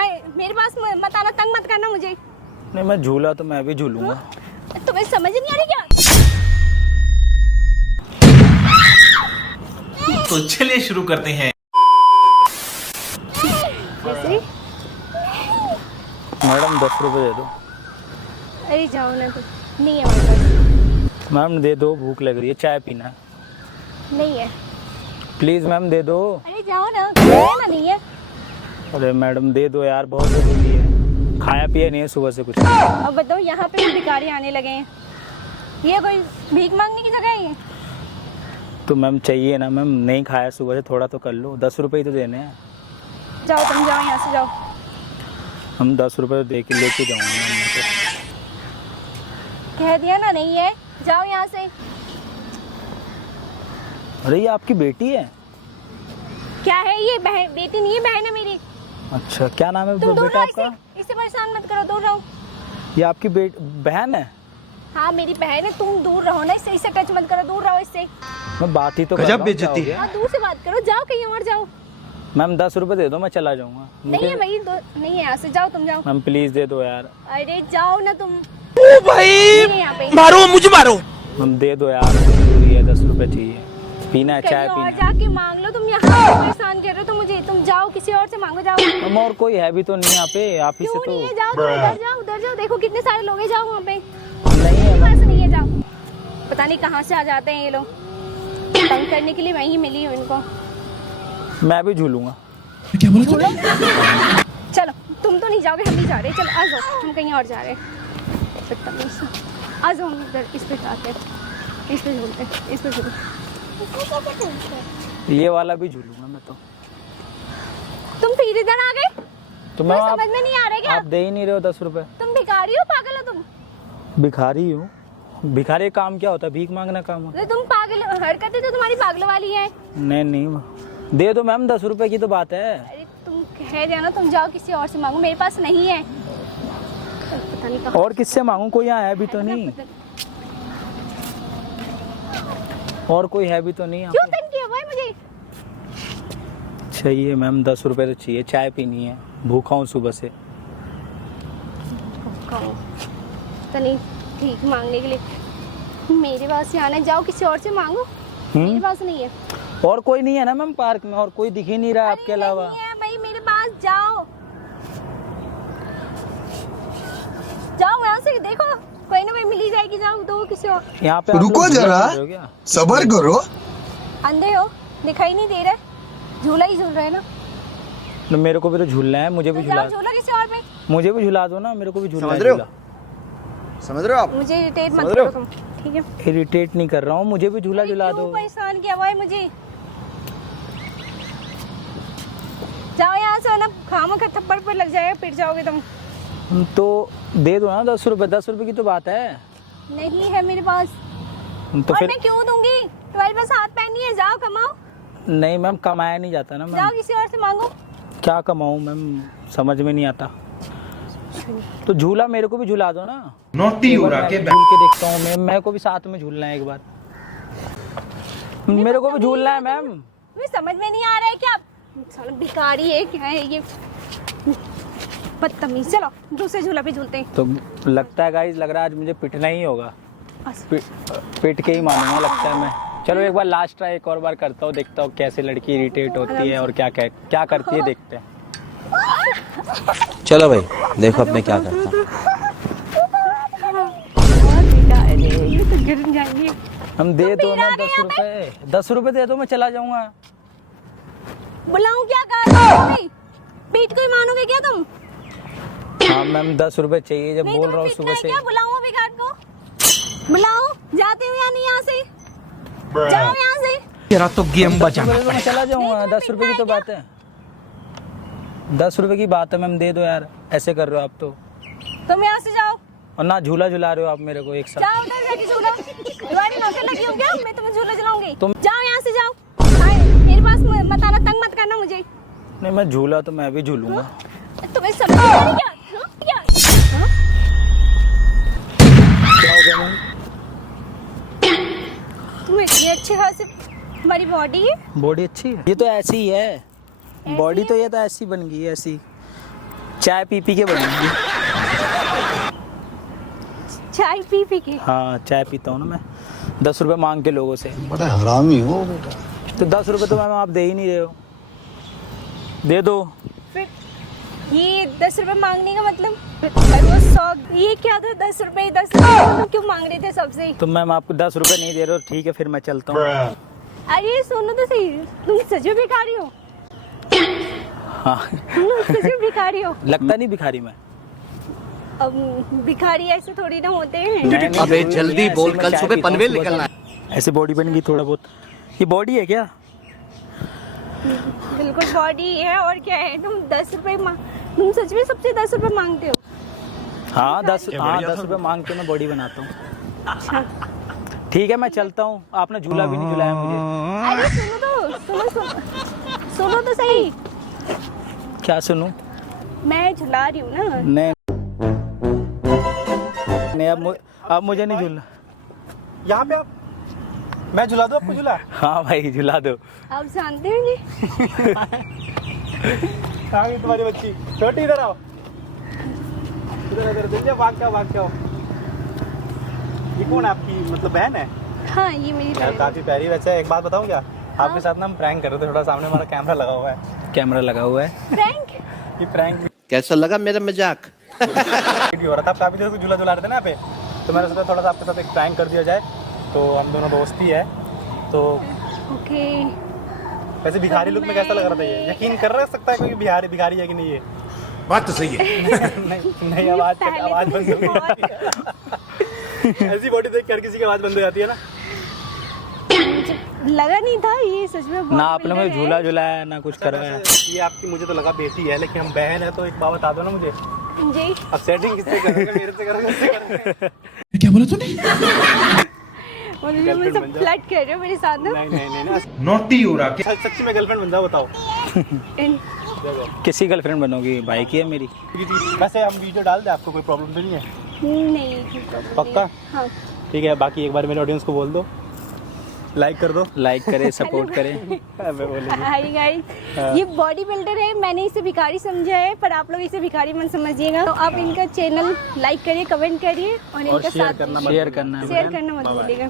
हाँ मेरे पास मत आना, तंग मत करना मुझे। नहीं मैं झूला तो मैं भी झूलूंगा। तुम्हें समझ नहीं आ रही क्या? तो चलिए शुरू करते हैं। कैसे? मैडम 10 रुपए दे दो। अरे जाओ ना, तुम नहीं है मेरे पास। मैम दे दो, भूख लग रही है, चाय पीना है। नहीं है। प्लीज़ मैम दे दो। अरे जाओ ना, है ना नहीं है। अरे मैडम दे दो यार, बहुत ज़रूरी है। खाया पिया नहीं है सुबह से कुछ। अब बताओ, यहाँ पे भी भिखारी आने लगे हैं। ये कोई भीख मांगने की जगह है ये? तो मैम चाहिए ना मैम, नहीं खाया सुबह से, थोड़ा तो कर लो। 10 रुपए ही तो देने हैं। जाओ तुम, जाओ यहाँ से जाओ। हम 10 रुपए तो दे के लेके जाऊँगा मैम मैं तो। कह दिया ना नहीं है, जाओ यहाँ से। अरे ये आपकी बेटी है? क्या है ये? बहन? बेटी नहीं है, बहन है मेरी। अच्छा, क्या नाम है तुम दूर बेटा रहो, आपका? इससे परेशान मत करो, दूर रहो। ये आपकी बहन है? हाँ मेरी बहन है, तुम दूर रहो ना इससे, टच मत करो, दूर रहो इससे। मैं बात ही तो कर रहा हूँ, क्या हो गया? हाँ दूर से बात करो, जाओ कहीं और जाओ। मैम 10 रुपए दे दो, मैं चला जाऊंगा। नहीं है भाई, नहीं है, यहाँ से जाओ, तुम जाओ। मैम प्लीज दे दो यार। अरे जाओ ना तुम। ओ भाई, यहाँ पे मारो मुझे मारो। मैम दे दो यार, जरूरी है, 10 रुपए चाहिए, पीना है, चाय कहीं और पीना है। जाके मांग लो, तुम यहाँ पे परेशान कर रहे हो तो मुझे। तुम जाओ किसी और से मांगो, जाओ। मैम और कोई है भी तो नहीं यहाँ पे, आप ही से क्यों तो। नहीं है? जाओ तुम, उधर जाओ, उधर जाओ, देखो कितने सारे लोग हैं, जाओ वहाँ पे। नहीं है मेरे पास मैम। नहीं है, जाओ। पता नहीं कहाँ से आ जाते हैं ये लोग, तंग करने के लिए मैं ही मिली हूँ इनको। मैं भी झूलूंगा। चलो तुम तो नहीं जाओगे, हम नहीं जा रहे। चलो आ जाओ, हम कहीं और जा रहे हैं। बदतमीज। आ जाओ, हम इधर इस पे जाते हैं, इस पे झूलते हैं, इस पे झूलते। ये वाला भी झूलूंगा मैं तो। तुम फिर इधर आ गए? तो मैं समझ में नहीं आ रहा है क्या? आप दे ही नहीं रहे हो 10 रुपए। तुम भिखारी हो, पागल हो तुम? भिखारी हूँ? भिखारी का काम क्या होता है? भीख मांगना काम होता अरे तुम पागल, हरकतें तो तुम्हारी पागल वाली है। है? नहीं दे दो मैम, 10 रुपए की तो बात है। अरे तुम कह दिया ना, तुम जाओ किसी और से मांगो, मेरे पास नहीं है। पता नहीं कहाँ। और किससे मांगू? कोई यहाँ है भी तो नहीं? और कोई है भी तो नहीं यहाँ क्यों पे? तंग किया भाई मुझे? चाहिए मैम, 10 रुपए तो चाहिए, चाय पीनी है, भूखा हूँ सुबह से। पता नहीं, भीख मांगने के लिए मेरे पास ही आना है। जाओ किसी और से मांगो, मेरे पास नहीं है। और कोई नहीं है ना मैम पार्क में? और कोई दिख ही नहीं रहा आपके अलावा? नहीं है भाई मेरे पास, जाओ जाओ यहाँ से, देखो कोई ना कोई मिल ही जाएगी, जाओ दो किसी और। यहाँ पे आप रुको लोग जरा, झूला झूल रहे हो क्या? सबर करो। अंधे हो, दिखाई नहीं दे रहे? झूला ही झूल रहे हैं ना, तो मेरे को भी तो झूलना है, मुझे भी तो झूला, जाओ झूला किसी और पे। मुझे भी झुला दो ना, मेरे को भी झूलना है। समझ रहे हो? झूला समझ रहे हो आप? मुझे इरिटेट मत समझ रहे करो हो? तुम, ठीक है? इरिटेट नहीं कर रहा हूँ, मुझे भी झूला झुला क्यों दो। परेशान किया भाई मुझे? जाओ यहाँ से, ना खामा का थप्पड़ पर लग जाएगा, पिट जाओगे तुम। तो दे दो ना 10 रुपए, 10 रुपए की तो बात है। नहीं है मेरे पास। तो और फिर मैं क्यों दूंगी? तुम्हारे पास हाथ पैर नहीं है, जाओ कमाओ। नहीं मैम, कमाया नहीं जाता ना मैम। जाओ किसी और से मांगो। क्या कमाऊँ मैम, समझ में नहीं आता। तो झूला मेरे को भी झुला दो ना। नोटी एक हो बार रहा मैं के भी झूल के देखता हूँ, मैं मेरे को भी साथ में झूलना है एक बार। मेरे को भी झूलना है मैम। तुम्हें समझ में नहीं आ रहा है क्या? साला भिखारी है क्या है ये, बदतमीज। चलो दूसरे झूला पे झूलते हैं। तो लगता है गाइस, लग रहा है आज मुझे पिटना ही होगा। बस। पिट के ही मानूंगा लगता है मैं। चलो एक बार लास्ट ट्राई एक और बार करता हूँ, देखता हूँ कैसे लड़की इरिटेट होती है और क्या करती है, देखते हैं। चलो भाई, देखो अब मैं क्या करता हूँ। ये तो गिर जाएंगे। हम दे दो ना आ गए 10 रुपए, 10 रुपए दे दो, मैं चला जाऊंगा। बुलाऊं क्या? कहा पीठ को ही मानोगे क्या तुम? हाँ मैम 10 रुपए चाहिए, जब नहीं बोल तुम्हें रहा हूँ पीटना सुबह है से। क्या? बुलाऊं अभी घाट को, बुलाऊं? जाते हो या नहीं यहाँ से? जाओ यहाँ से। तेरा तो गेम 10 बचाना रुपए तो मैं चला जाऊंगा। नहीं, 10 रुपए की तो बात है, 10 रुपए की बात है मैम, दे दो यार। ऐसे कर रहे हो आप तो, तुम यहाँ से जाओ, और ना झूला झुला रहे हो आप मेरे को एक साथ। जाओ उधर जाके झूला। तुम्हारी नौकर लगी हो क्या? मैं तुम्हें झूला झुलाऊंगी। तुम- जाओ यहाँ से, जाओ। हाय, मेरे पास मत आना, तंग मत करना मुझे। नहीं मैं झूला तो मैं भी झूलूंगा। तुम्हें समझ नहीं आ रही क्या? हाँ? क्या? हाँ? क्या हो गया मैम? तुम इतनी अच्छी खासी हमारी बॉडी है। बॉडी अच्छी है, ये तो ऐसी ही है बॉडी, तो ये तो ऐसी बन गई है, ऐसी। चाय पी पी के बनेंगी। चाय पी पी के। हाँ चाय पीता हूँ ना मैं, 10 रुपए मांग के लोगों से। बड़ा हरामी हो बेटा। तो 10 रुपए तो मैम आप दे ही नहीं रहे हो, दे दो। फिर ये 10 रुपए मांगने का मतलब वो 100, ये क्या था 10 रुपए मतलब क्यों मांग रहे थे सबसे? तो मैम आपको 10 रुपए नहीं दे रहे हो, ठीक है फिर मैं चलता हूँ। अरे सुनो तो सही, तुम सच में भिखारी हो? हाँ तुम सच में भिखारी हो? लगता नहीं भिखारी मैं। अब भिखारी ऐसे थोड़ी ना होते हैं। अबे जल्दी बोल, कल सुबह पनवेल निकलना है। ऐसे बॉडी बन गई थोड़ा बहुत, ये बॉडी है क्या? बिल्कुल बॉडी है और क्या है। तुम 10 रुपए तुम सच में सबसे 10 रुपए मांगते हो? हाँ 10 रुपए मांग के मैं बॉडी बनाता हूँ। अच्छा ठीक है मैं चलता हूँ, आपने झूला भी नहीं झुलाया मुझे। अरे सुनो तो सही। क्या सुनूं? मैं झुला रही हूँ ना। नहीं अब मुझे नहीं झूलना। यहाँ पे आप, मैं झुला दूँ आपको झूला? हाँ भाई झुला दो। आप जानते होंगे। कहाँ गई तुम्हारी बच्ची? छोटी इधर आओ, इधर देखिए, भाग के आओ। ये कौन है आपकी, मतलब बहन है? हाँ ये मेरी यार बहन काफी प्यारी। वैसे एक बात बताऊँ क्या, आपके साथ ना हम प्रैंक कर रहे थे, थोड़ा सामने हमारा कैमरा लगा हुआ है। कैमरा लगा हुआ है। है। प्रैंक? ये प्रैंक कैसा लगा मेरा मजाक? वीडियो हो रहा था, आप काफी देर से झूला झुला रहे थे ना यहाँ पे, तो मैंने सोचा थोड़ा सा आपके साथ एक प्रैंक कर दिया जाए। तो हम दोनों दोस्ती है तो। ओके। वैसे भिखारी लुक में कैसा लग रहा था ये? यकीन कर सकता है कोई भिखारी है कि नहीं ये? बात तो सही है। नहीं आवाज बंद हो जाती है। ऐसी बॉडी देख कर किसी की आवाज बंद हो जाती है ना। लगा नहीं था ये सच में। ना आपने मुझे झूला झुलाया ना कुछ करवाया। ये आपकी मुझे तो लगा बेटी है, लेकिन हम बहन है, तो एक बात बता दो ना मुझे। जी अब सेटिंग किससे करोगे, मेरे से करोगे, उससे करोगे? क्या बोला तूने? मुझे सब फ्लर्ट कर रहे हो मेरे साथ ना? नहीं नोटी हो रहा। सच्ची में गर्लफ्रेंड बन जाओ, बताओ। किसी गर्लफ्रेंड बनोगी? भाई की है मेरी। वैसे हम वीडियो डाल दे, आपको कोई प्रॉब्लम तो नहीं है? नहीं पक्का? हाँ। ठीक है, बाकी एक बार मेरे ऑडियंस को बोल दो, लाइक कर दो। लाइक करे, सपोर्ट करे। हाय गाइस, ये बॉडी बिल्डर है, मैंने इसे भिखारी समझा है, पर आप लोग इसे भिखारी मत समझिएगा। तो आप इनका चैनल लाइक करिए, कमेंट करिए और इनका साथ शेयर करना शेयर करना मत भूलिएगा।